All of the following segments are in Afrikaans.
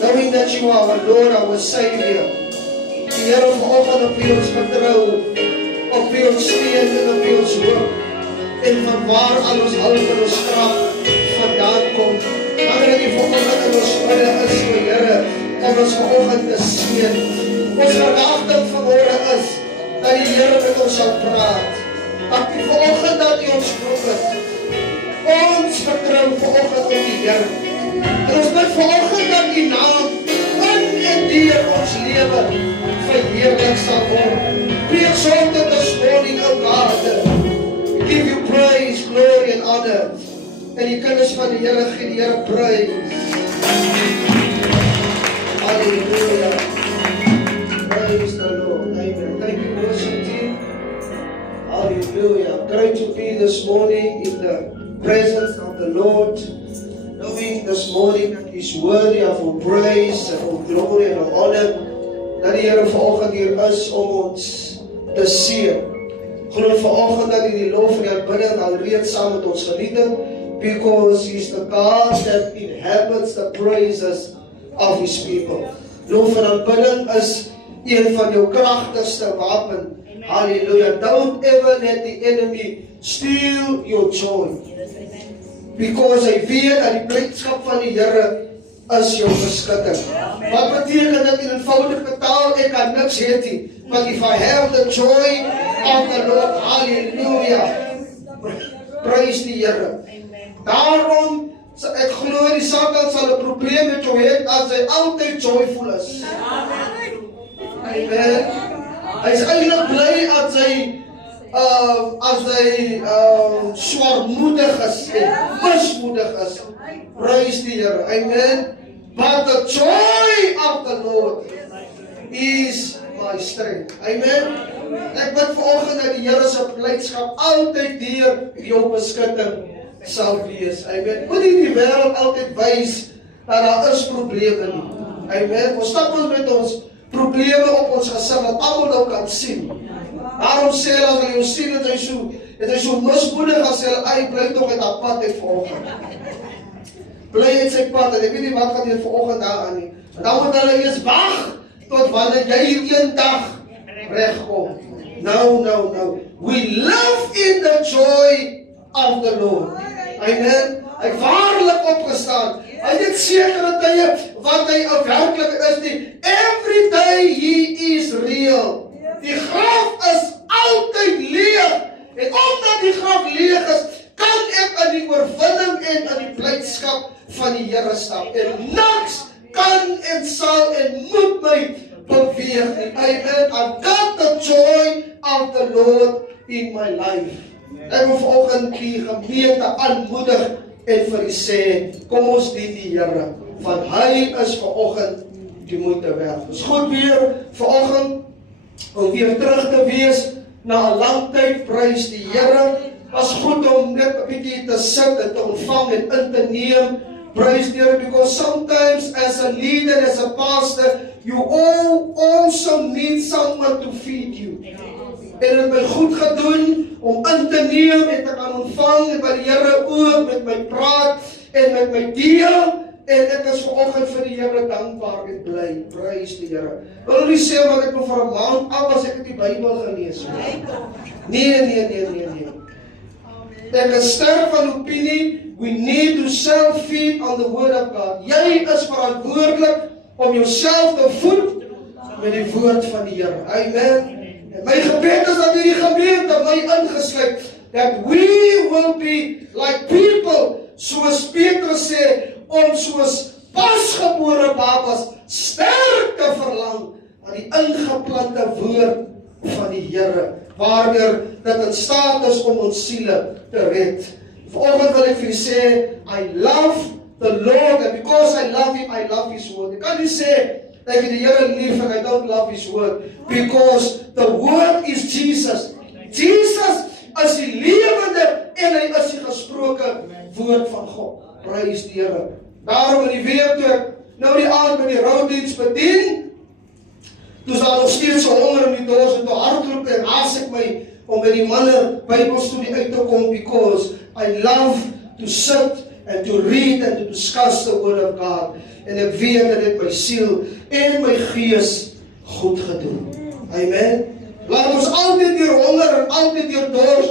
Knowing that you are our Lord, our Savior. Die Here vanoggend op wie ons vertrou, op wie ons steun en op wie ons hoop, en van waar al ons hulp en ons krag vandaan kom. Dankie dat U vanoggend in ons midde is, o Here, om ons vanoggend te seën. Ons verwagting vanmôre is dat die Here met ons sal praat. Dat U vanoggend dat U ons roep. Ons vertrou vanoggend op die Here. En ons bid vanoggend dat U naam in en deur ons lewe verheerlik sal word. We exalted this morning, O God. We give You praise, glory and honor. En die kinders van die Here gee die Here praise. Hallelujah. Praise the Lord. Amen. Thank you, worship team. Hallelujah. Great to be this morning in the presence of the Lord. Knowing this morning that He's worthy of our praise and our glory and our honor, dat die Here vanoggend hier is om ons te seën. Glo vanoggend dat U die lof en die aanbidding alreeds saam met ons geniet het, because He's the God that inhabits the praises of His people. Lof en aanbidding is een van jou kragtigste wapen. Hallelujah. Don't ever let the enemy steal your joy. Because hy weet dat die blydskap van die Here is jou beskutting. Wat beteken dit in eenvoudige taal? Ek kan niks hê nie. But if I have the joy of the Lord, hallelujah. Praise die Here. Daarom, ek glo die Satan sal 'n probleem met jou hê as hy altyd joyful is. Amen. Hy is eintlik bly as hy swaarmoedig is en mismoedig is. Praise die Here. Amen. But the joy of the Lord is my strength. Amen. Ek bid vanoggend dat die Here se blydskap altyd deur jou beskutting sal wees. Amen. Moenie die wêreld altyd wys dat daar is probleme nie. Amen. Ons stap ons met ons probleme op ons gesig dat almal nou kan sien. Daarom sê hulle as hulle jou sien en hy so mismoedig as hulle hy bly tog uit haar pad uit vanoggend. Bly uit sy pad en ek weet nie wat gaan hier vanoggend daar aan nie. En dan moet hulle eers wag tot wanneer jy hier eendag regkom. No. We live in the joy of the Lord. Amen. Hy waarlik opgestaan. Hy het sekere tye wat hy werklik is nie. Every day He is real. Die graf is altyd leeg. En omdat die graf leeg is, kan ek in die oorwinning en in die blydskap van die Here stap. En niks kan en sal en moet my beweeg nie. Amen. I've got the joy of the Lord in my life. Ek wil vanoggend die gemeente aanmoedig en vir u sê, kom ons dien die Here, want hy is vanoggend die moeite werd. Ons goed weer vanoggend om weer terug te wees na 'n lang tyd. Prys die Here. Was goed om net 'n bietjie te sit en te ontvang en in te neem. Praise the Lord, because sometimes as a leader, as a pastor, you also need someone to feed you. En het my goed gedoen om in te neem en te kan ontvang en by die Here ook met my praat en met my deel. En ek is vanoggend vir die Here dankbaar en bly. Praise die Here. Wil nie sê wat ek nog vir 'n maand af as ek het die Bybel gelees. Nee. Ek is sterk van opinie, we need to self-feed on the word of God. Jy is verantwoordelik om jouself te voed met die woord van die Here. Amen. En my gebed is dat hierdie gemeente, my ingesluit, that we will be like people, soos Petrus sê, om soos pasgebore babas sterk te verlang na die ingeplante woord van die Here, waardeur dit in staat is om ons siele te red. Vanoggend wil ek vir u sê, I love the Lord, and because I love Him, I love His word. Ek kan nie sê, ek het die Here lief and I don't love his word, because the word is Jesus. Jesus is die lewende en hy is die gesproke woord van God. Prys die Here. Daarom in die week toe ek nou die aand met die roudiens bedien, toe is daar nog steeds so honger in die dors en toe hardloop en haas ek my om by die manne Bybelstudie uit te kom, because I love to sit and to read and to discuss the word of God. En ek weet dat dit my siel en my gees goed gedoen. Amen. Laat ons altyd deur honger en altyd deur dors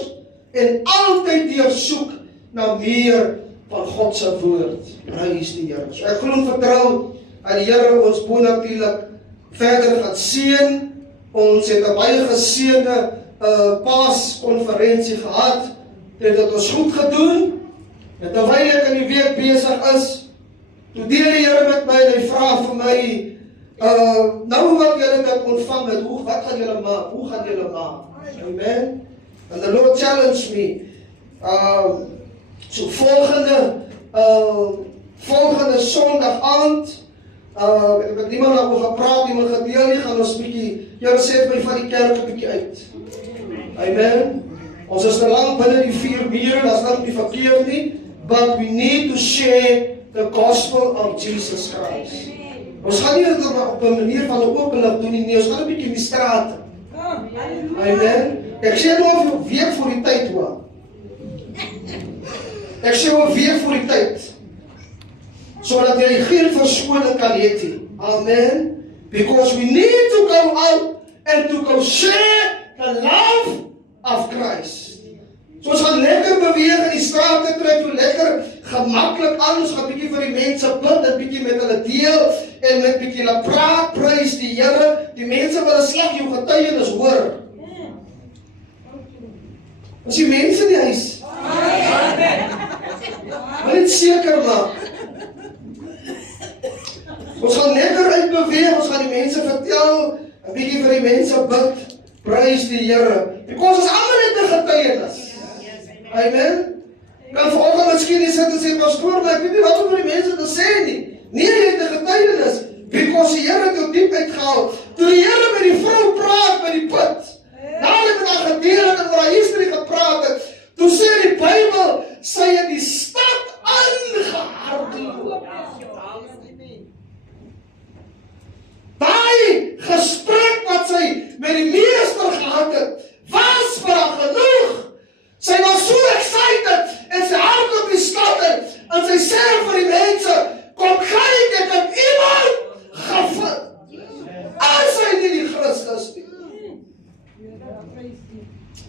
en altyd deur soek na meer van God se woord. Prys die Here. So ek glo en vertrou aan die Here ons bonatuurlik verder gaan seën. Ons het 'n baie geseënde Paaskonferensie gehad. Dit het ons goed gedoen. En terwyl ek in die week besig is, toe deel die Here met my en hy vra vir my, nou wat julle dit ontvang het, wat gaan julle maak? Hoe gaan julle maak? Amen. And the Lord challenged me. So volgende Sondag aand, ek het niemand daaroor gepraat, niemand gedeel nie, gaan ons bietjie, Here sê my van die kerk 'n bietjie uit. Amen. Ons is te lang binne die 4 mure, dat is nou nie verkeerd nie, but we need to share the gospel of Jesus Christ. Ons gaan nie dit op 'n manier van 'n openlik doen nie, nee, ons gaan 'n bietjie in die strate. Amen. Ek sê nou of jy 'n week voor die tyd hoor. Ek sê 'n week voor die tyd, sodat jy geen verskoning kan hê nie. Amen. Because we need to go out and to go share the love of Christ. So ons gaan lekker beweeg in die strate, trek toe lekker gemaklik aan, ons gaan bietjie vir die mense bid, en bietjie met hulle deel, en met bietjie hulle praat, prys die Here, die mense wil 'n slag jou getuienis hoor. As die mense in die huis, wil dit seker maak. Ons gaan lekker uitbeweeg, ons gaan die mense vertel, 'n bietjie vir die mense bid, prys die Here. Because ons almal het 'n getuienis. Amen. Kan vanoggend miskien nie sit en sê, pastoor, maar ek weet nie wat om vir die mense te sê nie. Nee, jy het 'n getuienis, because die Here het jou diep uitgehaal. Toe die Here met die vrou praat by die put, nadat hy met haar gedeel het en oor haar history gepraat het, toe sê die Bybel, sy het die stad aangehardloop. Daai gesprek wat sy met die meester gehad het, was vir haar genoeg. Sy was so excited, en sy hardloop die stad in, en sy sê vir die mense, kom kyk, ek het iemand gevind. As hy nie die Christus nie.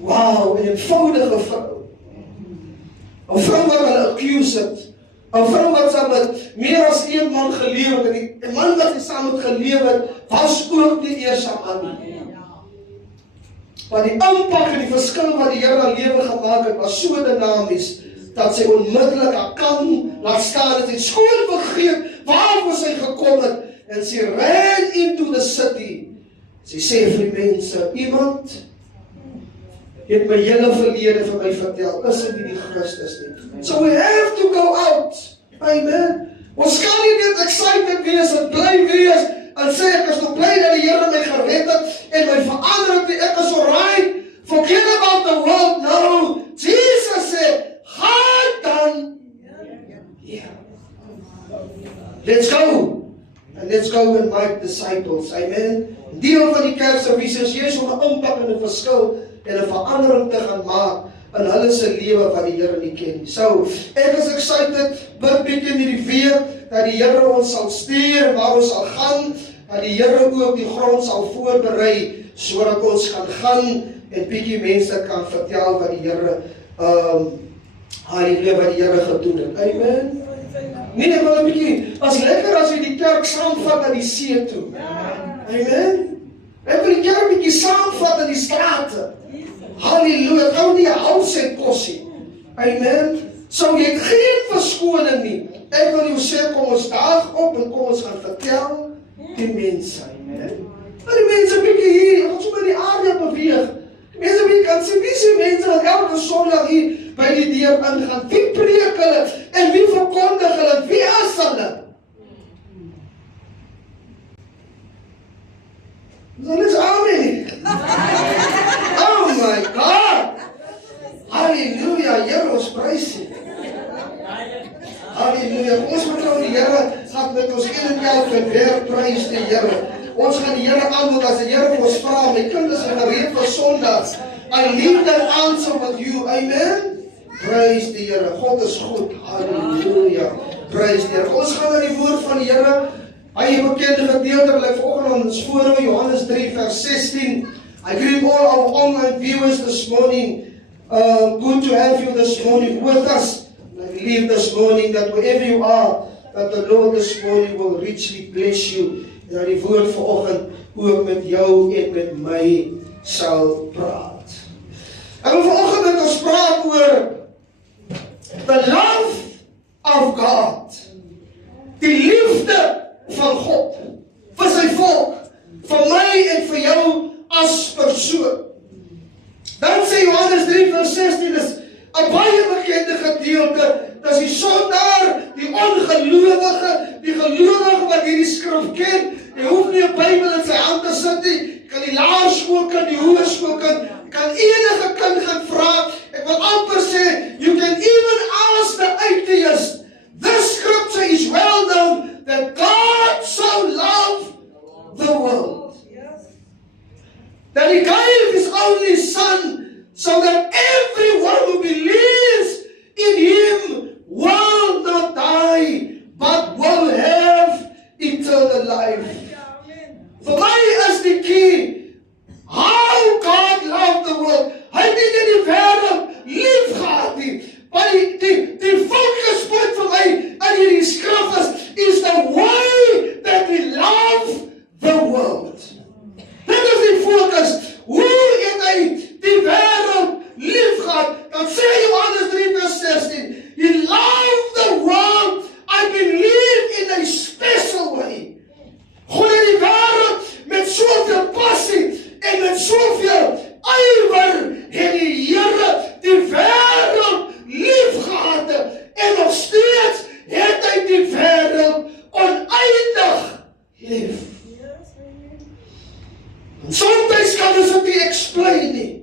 Wow, 'n eenvoudige vrou. 'n vrou wat hulle accuse het. 'n vrou wat saam met meer as een man geleef het, en die man wat sy saam met geleef het, was ook nie eers 'n man nie. Maar die impak en die verskil wat die Here in haar lewe gemaak het, was so dinamies, dat sy onmiddellik haar kan laat staan, en sy skoon vergeet, waarvoor sy gekom het, en sy ran into the city. Sy sê vir die mense, iemand het my hele verlede vir my vertel, is dit nie die Christus nie. So we have to go out. Amen. Ons kan nie net excited wees en bly wees, en sê ek is nog bly dat die Here my gered het, en my verander het, ek is alright, forget about the world. No, Jesus sê, gaan dan. Yeah. Let's go. And let's go and make disciples. Amen. Deel van die kerkservies is juist om 'n impak en 'n verskil en 'n verandering te gaan maak in hulle se lewe wat die Here nie ken nie. So, ek is excited, bid bietjie in hierdie week, dat die Here ons sal stuur, waar ons sal gaan, dat die Here ook die grond sal voorberei, sodat ons kan gaan, en bietjie mense kan vertel wat die Here, halleluja, wat die Here gedoen het. Amen. Nee, ek wil 'n bietjie, as lekker as jy die kerk saamvat na die see toe. Amen. Ek wil die kerk bietjie saamvat in die strate. Halleluja, gou nie 'n halfset kosie. Amen. So jy het geen verskoning nie. Ek wil jou sê, kom ons daag op en kom ons gaan vertel die mense. Amen. Maar die mense bietjie hier, ons moet in die area beweeg. Die mense bietjie kan sê, wie is die mense wat elke Sondag hier by die deur ingaan? Wie preek hulle en wie verkondig hulle? Wie is hulle? dat ons een en elke werk, prys die Here. Ons gaan die Here aanbod as die Here vir ons vra, my kinders is gereed vir Sondag. I leave that answer with you, amen? Prys die Here, God is goed, halleluja, prys die Here. Ons gaan na die woord van die Here, hy bekende gedeelte, wil ek vanoggend ons voorhou, Johannes 3 vers 16. I greet all our online viewers this morning. Good to have you this morning with us. I believe this morning that wherever you are, that the Lord this morning will richly bless you. En dat die woord vanoggend ook met jou en met my sal praat. En vanoggend het ons praat oor the love of God. Die liefde van God vir sy volk, vir my en vir jou as persoon. Dan sê Johannes 3 vers 16 is 'n baie bekende gedeelte. Dat is die sondaar, die ongelowige, die gelowige wat hierdie skrif ken. Jy hoef nie 'n Bybel in sy hand te sit nie. Jy kan die laerskool kan, die hoërskool kan, jy kan enige kind gaan vra. Ek wil amper sê, you can even ask the atheist. This scripture is well known that God so loved the world. That he gave his only son so that everyone who believes in him will not die but will have eternal life. Vir my is die key how God loved the world. Hy het nie die wêreld lief gehad nie. Maar die focuspunt vir my in hierdie skrif is the way that he loved the world. Dit is die fokus. Hoe het hy die wêreld lief gehad? Dan sê Johannes 3 vers 16, he loved the world, I believe in a special way. God het die wêreld met soveel passie en met soveel ywer het die Here die wêreld lief gehad en nog steeds het hy die wêreld oneindig lief. Sometimes kan ons dit nie explain nie.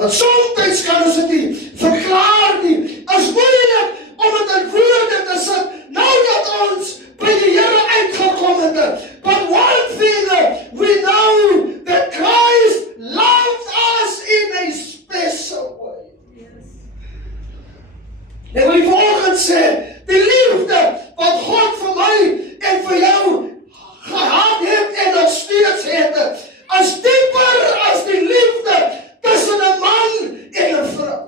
En sometimes kan ons dit nie verklaar nie. Het is moeilik om het in woorde te sit, nou dat ons by die Here uitgekom het. But one thing we know, that Christ loved us in a special way. En wil die volgende sê, die liefde wat God vir my en vir jou gehad het en nog steeds het, as dieper as die liefde tussen 'n man en 'n vrou.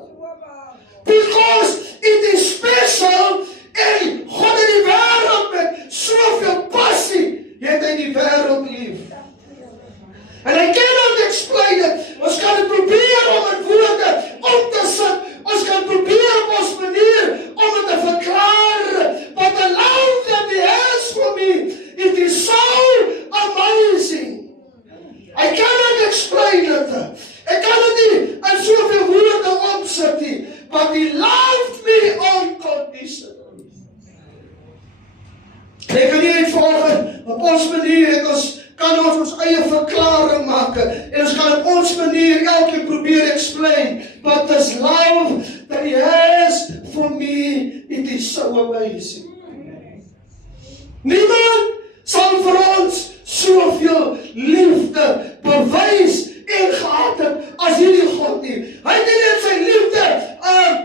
Because it is special en God het die wêreld met soveel passie, het hy die wêreld lief. En I cannot explain it. Ons kan dit probeer om in woorde om te sit. Ons kan probeer op ons manier om het te verklaar. But the love that he has for me, it is so amazing. I cannot explain it. Ek kan dit nie in soveel woorde omsit nie. But he loved me unconditionally. Ek kan nie volgens op ons manier kan ons eie verklaring maak. En ons kan op ons manier elke probeer explain. But this love that he has for me, it is so amazing. Niemand sal vir ons soveel liefde bewys en gehad het as hierdie God nie. Hy het nie net sy liefde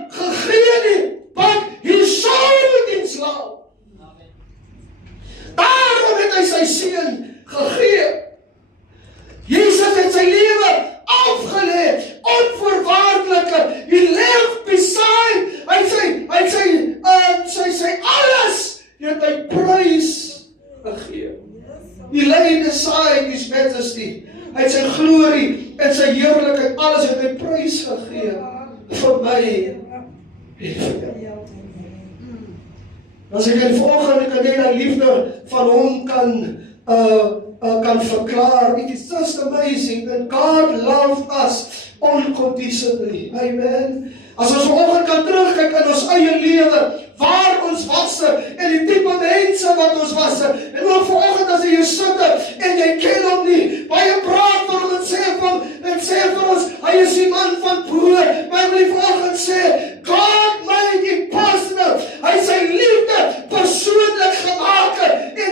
gegee nie, but he showed his love. Daarom het hy sy seun gegee. Jesus het sy lewe afgelê, onvoorwaardelike. He left beside, hy alles, het hy prys gegee. He laid aside his majesty. Hy het sy glorie en sy heerlikheid, alles het hy prys gegee vir my en vir jou. As ek in volgende kan die liefde van hom kan verklaar, it is just amazing that God loved us unconditionally. Amen. As ons vanoggend kan terugkyk in ons eie lewe, waar ons was en die tipe mense wat ons was, en ook vanoggend as jy hier sit en jy ken hom nie, baie praat van hom en sê vir ons, hy is die man van bo, maar ek wil vanoggend sê, God made it personal, hy sy liefde persoonlik gemaak, en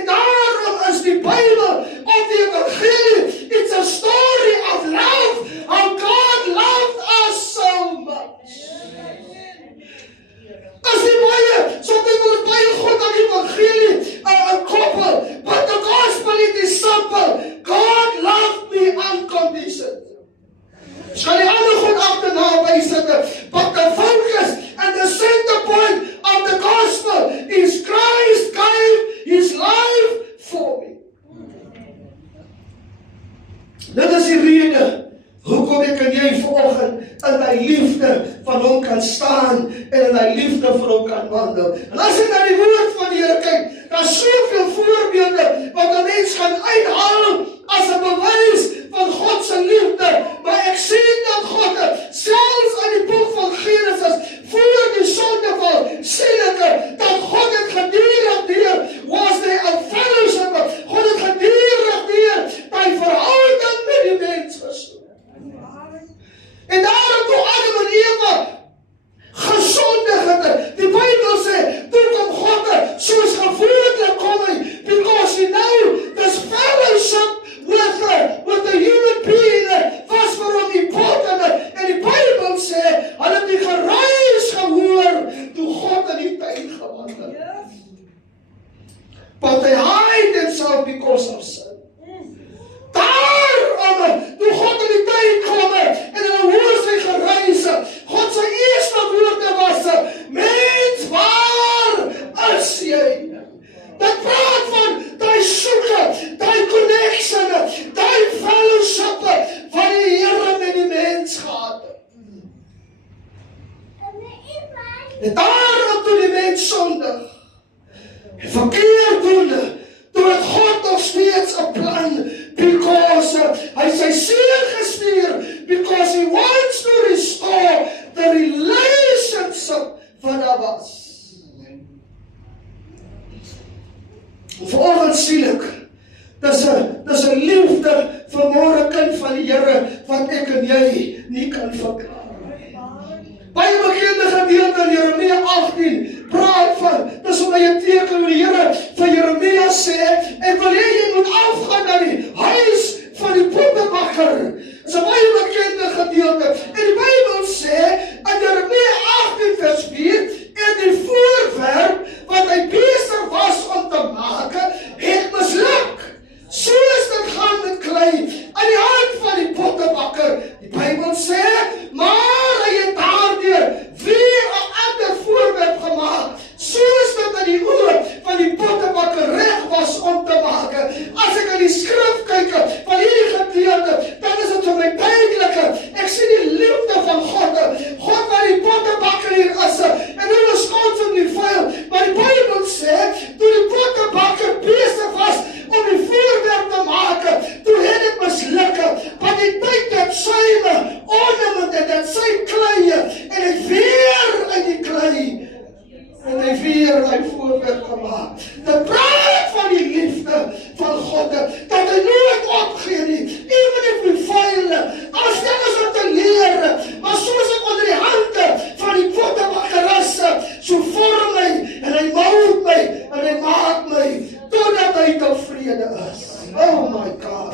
jy vanoggend in die liefde van hom kan staan en in die liefde van hom kan wandel. En as ek na die woord van die Here kyk, daar is soveel voorbeelde wat 'n mens kan uithaal as 'n bewys van God se liefde, maar ek sien dat God selfs aan die boek van Genesis voor die sondeval sien ek dat God het gedurig deur was there a fellowship, God het gedurig deur die verhouding met die mens gesoek. En daarom toe Adam en Eva gesondig het, die Bybel sê, toe kom God soos gewoonlik kom hy, because he know this fellowship with the human being was vir hom important, en die Bybel sê, hulle het die geruis gehoor, toe God in die tuin gewandel. But they hide themselves because of sin. Daarom, toe God in die tuin kom, en hulle hoor sy geruis, God sy eerste woorde was, mens, waar is jy? Dit praat van die soeke, die connection, die fellowship van die Here met die mens gehad. En daarom toe die mens sondig, en verkeerd doen, toe het God nog steeds 'n plan, because hy sy seun gestuur, because he wants to restore the relationship wat daar was. Vanoggend sien ek, dis 'n liefde vir môre kind van die Here, wat ek en jy nie kan verklaar. Baie bekende gedeelte in Jeremia 18, praat van, dis om jy teken hoe die Here vir Jeremia sê, ek wil jy moet afgaan na die huis van die pottebakker. Dis 'n baie bekende gedeelte, en die Bybel sê, in Jeremia 18 vers 4, en die voorwerp, wat hy besig was om te maak, het misluk. Soos dit gaan met klei, aan die hand van die pottebakker. Die Bybel sê, maar hy het daardeur weer 'n ander voorwerp gemaak, soos dit in die oë van die pottebakker reg was om te maak. As ek in die skrif kyk, van hierdie gedeelte, dan is dit vir my duidelik, ek sien die liefde van God wat die pottebakker hier is, en hulle skuld van die vuil, maar die Bybel sê, toe die pottebakker besig was om die voorwerp te maak, toe het dit misluk, want die tyd het sy ornament, en het sy klei, en het weer uit die klei, en hy weer die voorwerp gemaak. Dit praat van die liefde van God, dat hy nooit opgee nie, even if we fail, as dit is om te leer, maar soos ek onder die hande van die pottebakker is, so vorm my, en hy mould my, en hy maak my, totdat hy tevrede is. Oh my God.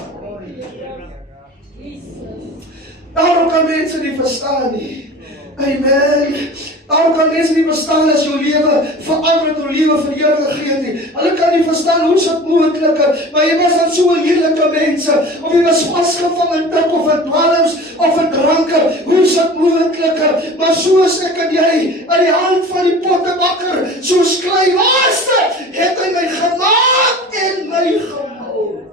Daarom kan mense nie verstaan nie. Amen. Daarom kan mense nie verstaan as jou lewe verander het, jou lewe vir die Here gegee het nie. Hulle kan nie verstaan hoe dit moontlik is, maar jy was dan so 'n heerlike mense, of jy was vasgevang in dik of in dwalms of in dranke, hoe is dit moontlik? Maar soos ek en jy in die hand van die pottebakker, soos klei laaste, het hy my gemaak en my gemou.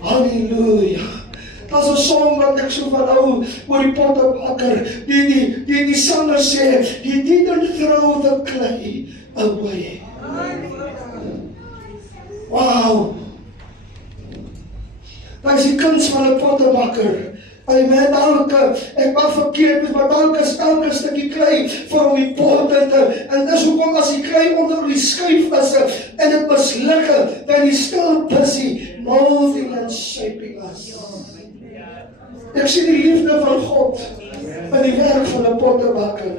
Halleluja. Dat is 'n song wat ek so van hou, oor die pottebakker, die sanger sê, he didn't throw the clay away. Wow. Dat is die kunst van 'n pottebakker. Amen, dalk, ek mag verkeerd, maar dalk is elke stukkie klei vir om die pot en dis hoekom as die klei onder die skuif is, en het misluk, dan die still busy, molding and shaping us. Ek sien die liefde van God in die werk van 'n pottebakker.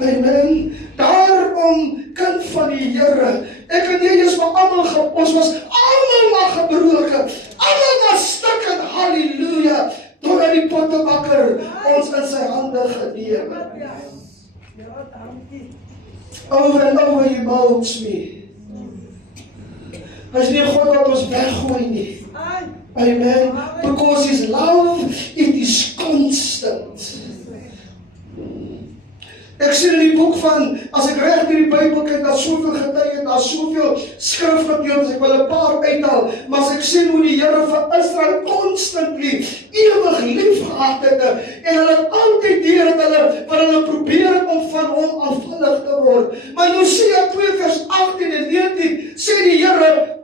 Amen. Daarom, kind van die Here, ek en jy is maar almal, ons was almal maar gebroken, almal maar stukken, halleluja, totdat die pottebakker ons in sy hande geneem het. Over and over he molds me. Hy is nie 'n God wat ons weggooi nie. Amen. Because his love, it is constant. Ek sien in die boek van, as ek reg deur die Bybel kyk, daar soveel getuie, daar soveel skrifgedeeltes, ek wil 'n paar uithaal, maar as ek sien hoe die Here vir Israel constantly, ewig lief gehad het, en hulle het altyd deur het wat hulle probeer het om van hom afvallig te word. Maar in Hosea 2 vers 18 en 19 sê die Here,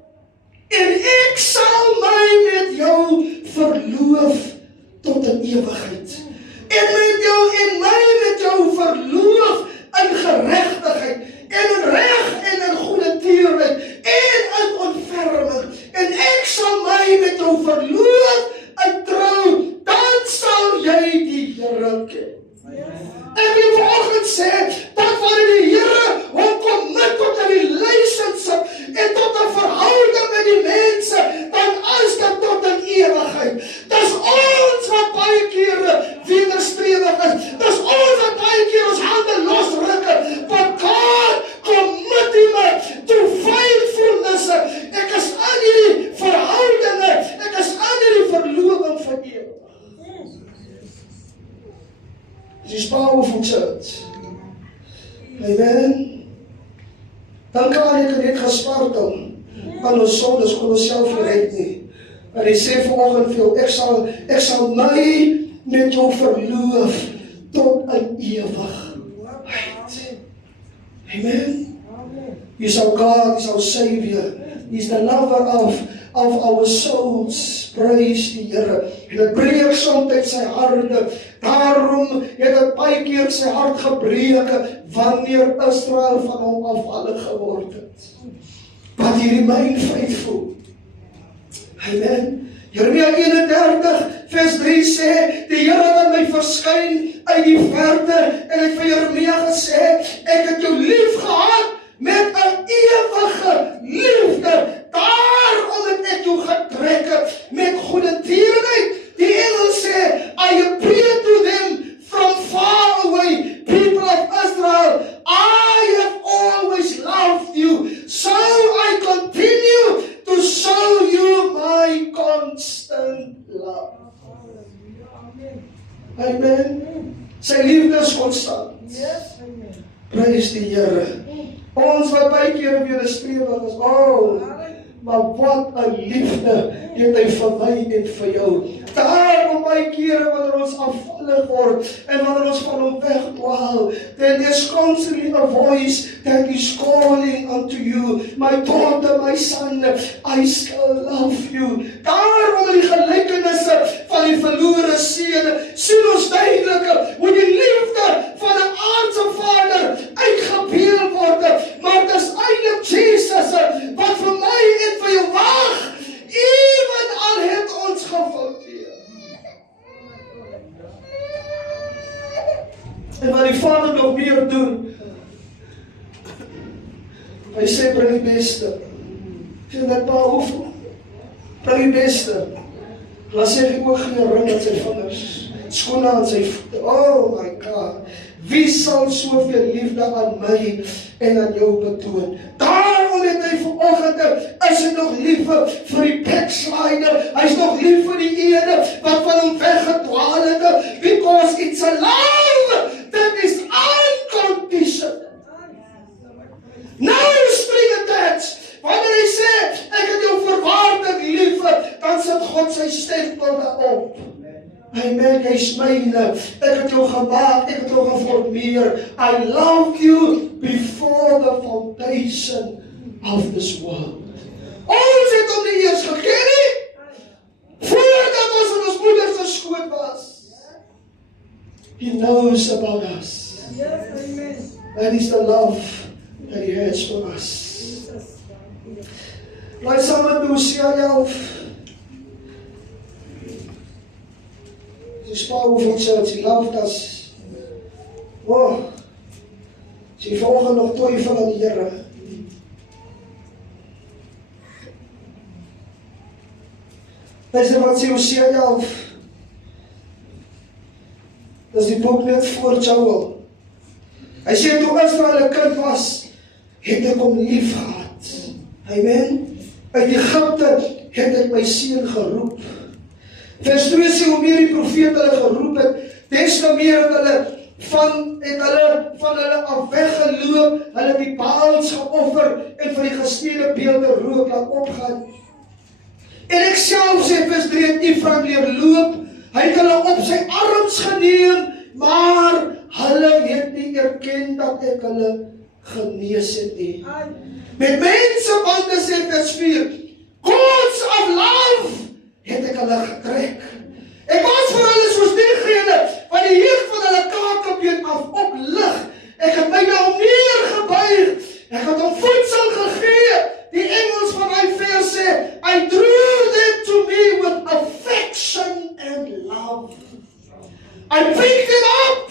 en ek sal my met jou verloof tot in ewigheid. En met jou en my met jou verloof in geregtigheid en in reg en in goeie tierenheid en in ontferming. En ek sal my met jou verloof in trou, dan sal jy die Here ken. En wie vanoggend sê, dat wanneer die Here hom commit tot 'n relationship en tot 'n verhouding met die mense, dan is dit tot in ewigheid. Dis ons wat baie kere wederstrewig is. Dis ons wat baie keer ons hande losruk. But God commit me to faithfulness. Ek is in hierdie verhoudinge, ek is in hierdie verloving vir ewig. This is powerful church. Amen. Dan kan ek net gespartel aan ons sondes kon ons self nie red nie. Maar hy sê vanoggend vir jou, ek sal my met jou verloof tot in ewigheid. Amen. He's our God, He's our Savior. He's the lover of our souls. Praise die Here. En dit breek soms sy harte. Daarom het dit baie keer sy hart gebreek wanneer Israel van hom afvallig geword het. But he remained faithful. Amen. Jeremia 31 vers 3 sê, die Here het aan my verskyn uit die verte en het vir Jeremia gesê, ek het jou lief gehad met 'n ewige liefde. Daarom het ek jou getrek met goeie tierenheid. Die engel sê, I appear to them from far away, people of Israel. I have always loved you, so I continue to show you my constant love. Amen. Sy liefde is konstant. Praise die Here. Ons wat baie kere wederstrewig is, maar wat 'n liefde het hy vir my en vir jou. Daarom baie kere wanneer ons afvallig word en wanneer ons van hom wegdwaal, then there's constantly a voice that is calling unto you, my daughter, my son, I still love you. Daarom in die gelykenisse van die verlore seun sien ons duidelik hoe die liefde van 'n aardse vader uitgebeel word, maar dis eintlik Jesus wat vir my en vir jou wag, ewen al het ons gefouteer. En wat die Vader nog meer doen, hy sê, bring die beste. Sien dit powerful? Bring die beste. Laat sy die oog gee ring aan sy vingers, skoene aan sy voete. Oh my God, wie sal soveel liefde aan my en aan jou betoon? Daarom het hy vanoggend, is hy nog lief vir die backslider, hy is nog lief vir die ene wat van hom weggedwaal het, because it's a love that is unconditional. No string attached. Wanneer hy sê, ek het jou verwaardig lief, dan sit God sy stempel daarop. Amen, jy is myne, ek het jou gemaak, ek het jou geformeer. I love you before the foundation of this world. Ons het hom nie eers geken nie, voordat ons in ons moeder se skoot was. He knows about us. Yes, amen. That is the love that He has for us. Laat saam met Hosea 11. This is powerful church. He loved us. Oh, sy volgende nog twyfel aan die Here. Luister wat sê Hosea 11. Dis die boek net voor Joel. Hy sê toe Israel 'n kind was, het ek hom lief gehad. Amen. Uit Egipte het ek my seun geroep. Vers 2 sê hoe meer die profeet hulle geroep het, des te meer het hulle van hulle af weggeloop, hulle die Baals geoffer en vir die gesteede beelde rook laat opgaan. En ek self sê vers 3 het Ephraim leer loop, hy het hulle op sy arms geneem, maar hulle het nie erken dat ek hulle genees het nie. Met mensebande sê vers 4, cords of love het ek hulle getrek. Ek was vir hulle soos diegene wat die heeg van hulle kakebeen af oplig. Ek het my nou neergebuig. Ek het hom voedsel gegee. Die Engels van my vers sê, I drew them to me with affection and love. I picked them up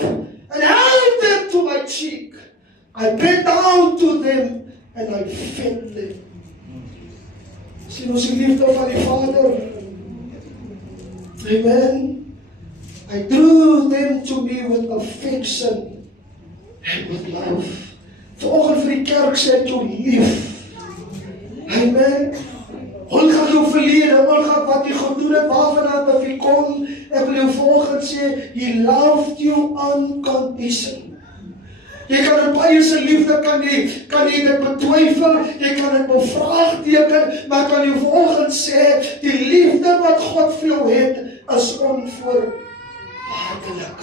and held them to my cheek. I bent down to them and I fed them. Sien ons die liefde van die Vader. Amen. I drew them to me with affection and with love. Vanoggend vir die kerk sê ek jou lief. Amen. Ongeag jou verlede, ongeag wat jy gedoen het, waarvan jy kom, ek wil jou vanoggend sê, He loved you unconditionally. Jy kan in baie se liefde kan jy dit betwyfel, jy kan dit bevraagteken, maar kan jy vanoggend sê, die liefde wat God vir jou het, is onvoorwaardelik.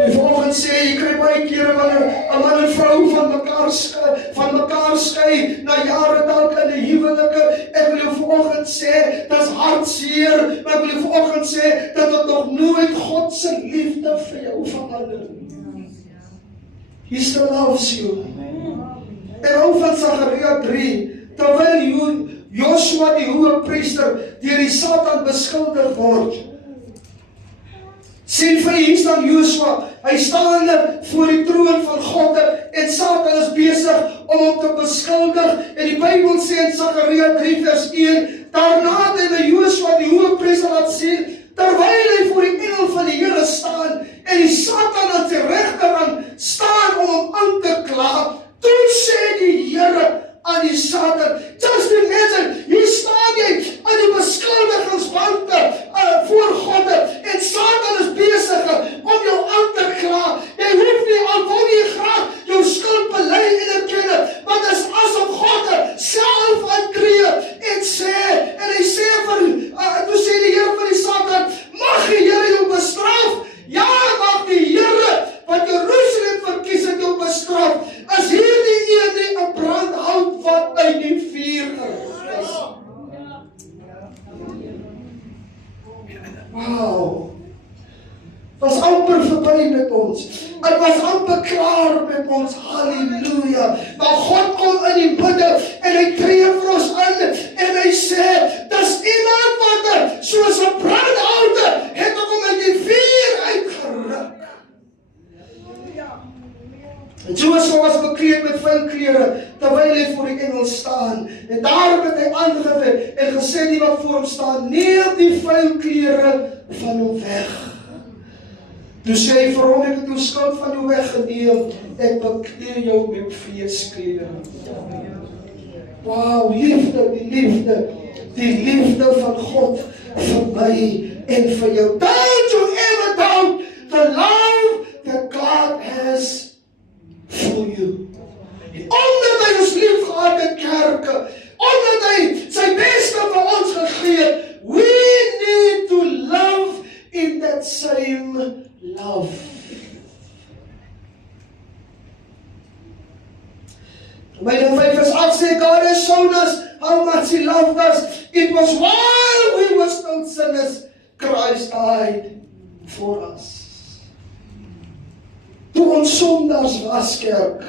Die vanoggend sê, jy kry baie kere wanneer 'n man en vrou van mekaar skei, na jare dalk in die huwelike, ek wil jou vanoggend sê, dit is hartseer, maar ek wil jou vanoggend sê, dat het nog nooit God se liefde vir jou verander. He still loves you. En hou van Sagaria 3, terwyl Joshua die hoëpriester deur die Satan beskuldig word, sien vir hier staan Joshua, hy staan voor die troon van God en Satan is besig om hom te beskuldig en die Bybel sê in Sagaria 3 vers 1, daarna het hy Joshua die hoëpriester laat sien, terwyl hy voor die engel van die Here staan en die Satan aan sy regterhand staan om hom aan te kla, toe sê die Here aan die Satan, just imagine, hier staan jy aan die beskuldigingsbank voor God en Satan is besig om jou aan te kla. Jy hoef nie, al wil jy graag jou skuld bely en erken, want dit is asof God self aantree en sê, en hy sê toe sê die Here vir die Satan, mag die Here jou bestraf? Ja, mag die Here wat Jerusalem verkies het jou bestraf, as hierdie een nie 'n brandhout wat uit die vuur is. Wow. Was amper verby met ons. Het was amper klaar met ons. Halleluja. Maar God kom in die midde en hy tree vir ons in en hy sê, dis iemand wat soos 'n brandhout het hom uit die vuur uitgeruk. En Joshua was bekleed met fyn klere, terwyl hy voor die engel staan. En daarop het hy aangewend en gesê die wat voor hom staan, neem die fyn klere van hom weg. Toe sê hy vir hom, ek het jou skuld van jou weggeneem, ek bekleed jou met feesklere. Wow, liefde, die liefde van God vir my en vir jou. Don't you ever doubt the love that God has for you. En omdat hy ons lief gehad het, kerke, omdat hy sy beste vir ons gegee het, we need to love in that same love. Romeine 5 vers 8 sê, God has shown us how much He loved us. It was while we were still sinners, Christ died for us. Toe ons sondaars was, kerk,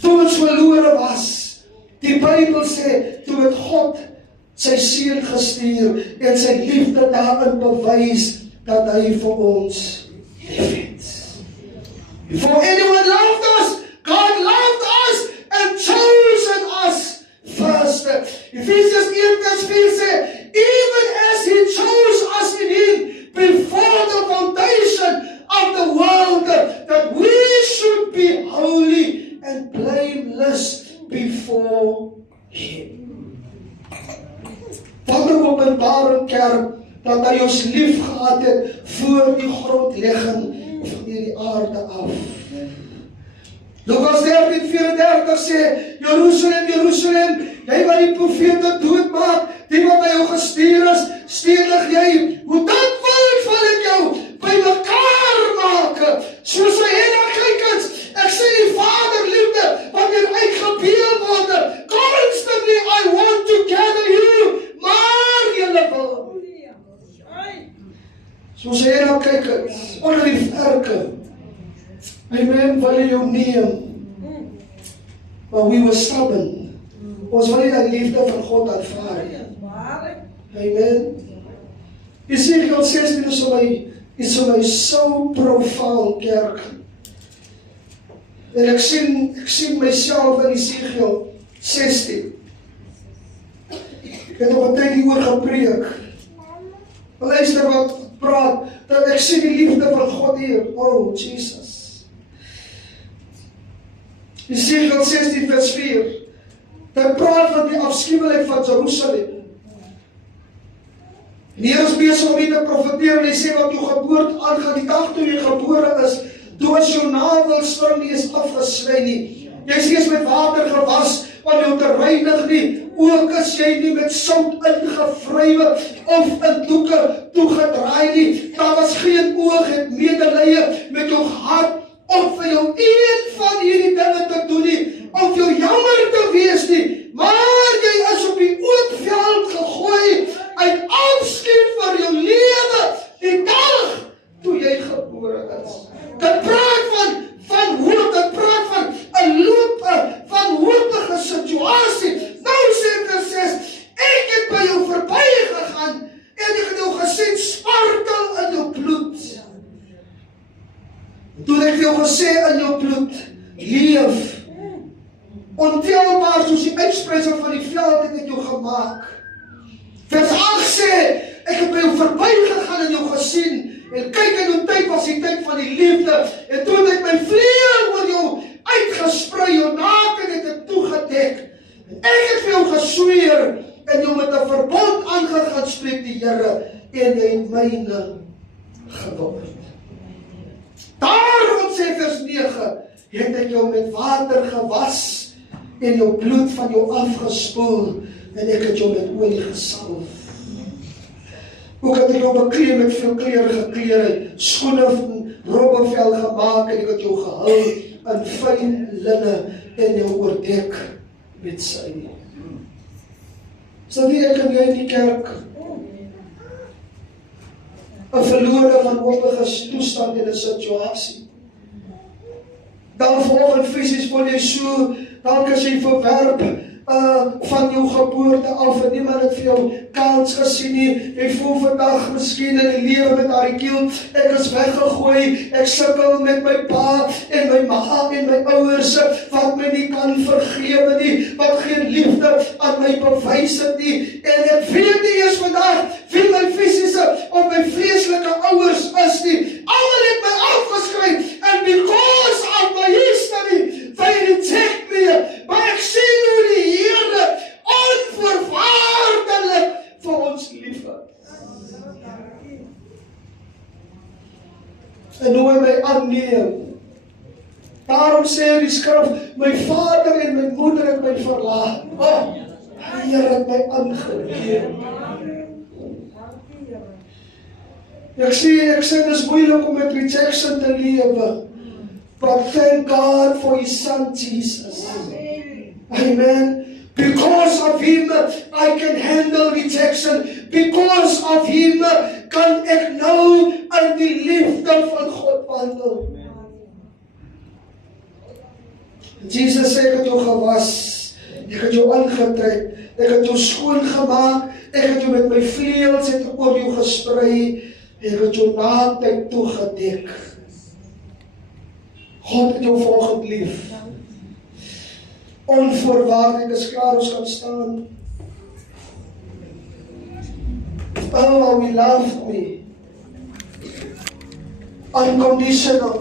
toe ons verlore was, die Bybel sê, toe het God sy seun gestuur en sy liefde daarin bewys dat hy vir ons lief het. Before anyone loved us, God loved us and chosen us first. Ephesians 1 vers 4 sê, even as He chose us in Him before the foundation of the world, that we should be holy and blameless before Him. Wanneer Openbaring kerk dat hy ons lief gehad het voor die grondlegging van die aarde af. Lukas 13:34 sê, Jerusalem, Jerusalem, jy wat die profete doodmaak, die wat by jou gestuur is, steelig jy, hoe dikwels wil ek jou by mekaar maak, soos hy en na kykens, ek sê die Vader liefde, wanneer uitgebeel word, constantly I want to gather you, maar julle wil, soos hy en na kykens, onder die verke, amen, wil hy jou neem, maar we were stubborn, ons wil nie die liefde van God aanvaar, amen. Ezekiel 16 is vir my so profound, kerk. En ek sien myself in Ezekiel 16. Ek het op 'n tyd hieroor gepreek. Luister wat praat, dat ek sien die liefde van God hier. Oh, Jesus. Ezekiel 16 vers 4. Dit praat van die afskuwelikheid van Jerusalem. En hier is besig om te profeteer en hy sê wat jou geboorte aangaan, die dag toe jy gebore is, toe as jou navelstreng nie is afgesny nie. Jy is eers met water gewas, om jou te reinig nie, ook as jy nie met sout ingevrywe of in doeke toegedraai nie. Daar was geen oog en medelee met jou hart om vir jou een van hierdie dinge te doen nie, of jou jammer te wees nie, maar jy is op die oop veld gegooi, uit afskeid vir jou lewe, die dag toe jy gebore is. Dit praat van hoop, dit praat van 'n loop, van hoopige situasie. Nou sê vers 6, ek het by jou verby gegaan, en ek het jou gesien spartel in jou bloed. Toe ek jou gesê in jou bloed, leef, ontelbaar soos die uitspreiding van die veld het ek jou gemaak. Vers 8 sê, ek het by jou verby gegaan en jou gesien, en kyk in jou tyd was die tyd van die liefde, en toe het ek my vleuel oor jou uitgesprei, jou naken het ek toegedek, en ek het vir jou gesweer, en jou met 'n verbond aangegaan, spreek die Here, en jy het myne geword. Daarom sê vers 9, het ek jou met water gewas, en jou bloed van jou afgespoel, en ek het jou met olie gesalf. Ook het ek jou bekleed met veelkleurige klere, skoene van robbevel gemaak, en ek het jou gehul in fyn linne, en jou oordek met sy. So wie ek en jy in die kerk, 'n verlore wanhopige toestand in 'n situasie. Dan volgens fisies word jy so, dalk as jy verwerp van jou geboorte af, en niemand het vir jou kans gesien nie, jy voel vandag miskien in die lewe met haar kiel, ek is weggegooi, ek sukkel met my pa, en my ma, en my ouers, wat my nie kan vergewe nie, wat geen liefde aan my bewys het nie, en ek weet nie eers vandag, wie my fisiese of my vleeslike ouers is nie, almal het my afgeskryf, and because of my history, they reject me, maar ek sien hoe die Here onvoorwaardelik vir ons lief het. En hoe hy my aanneem. Daarom sê die skrif, my vader en my moeder het my verlaat. Oh, die Here het my aangeneem. Ek sê, dit is moeilik om met rejection te lewe. But thank God for His Son Jesus. Amen. Because of Him, I can handle rejection. Because of Him, kan ek nou in die liefde van God wandel. Jesus sê, ek het jou gewas, ek het jou aangetrek, ek het jou skoon gemaak, ek het jou met my vleuels het oor jou gesprei, ek het jou naaktheid toegedek. God het jou volgend lief. Onvoorwaardelik is klaar, ons kan staan. Oh, He loved me. Unconditional.